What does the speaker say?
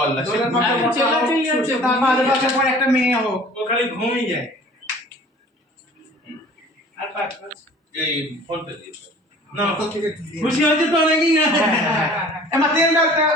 call না পর একটা মেয়ে হোক ও খালি ঘুমিয়ে যায় আর পাঁচ এই ফোন পে দিয়ে না খুশি হয়েছে তো নাকি না এমা তেল ডাক্তার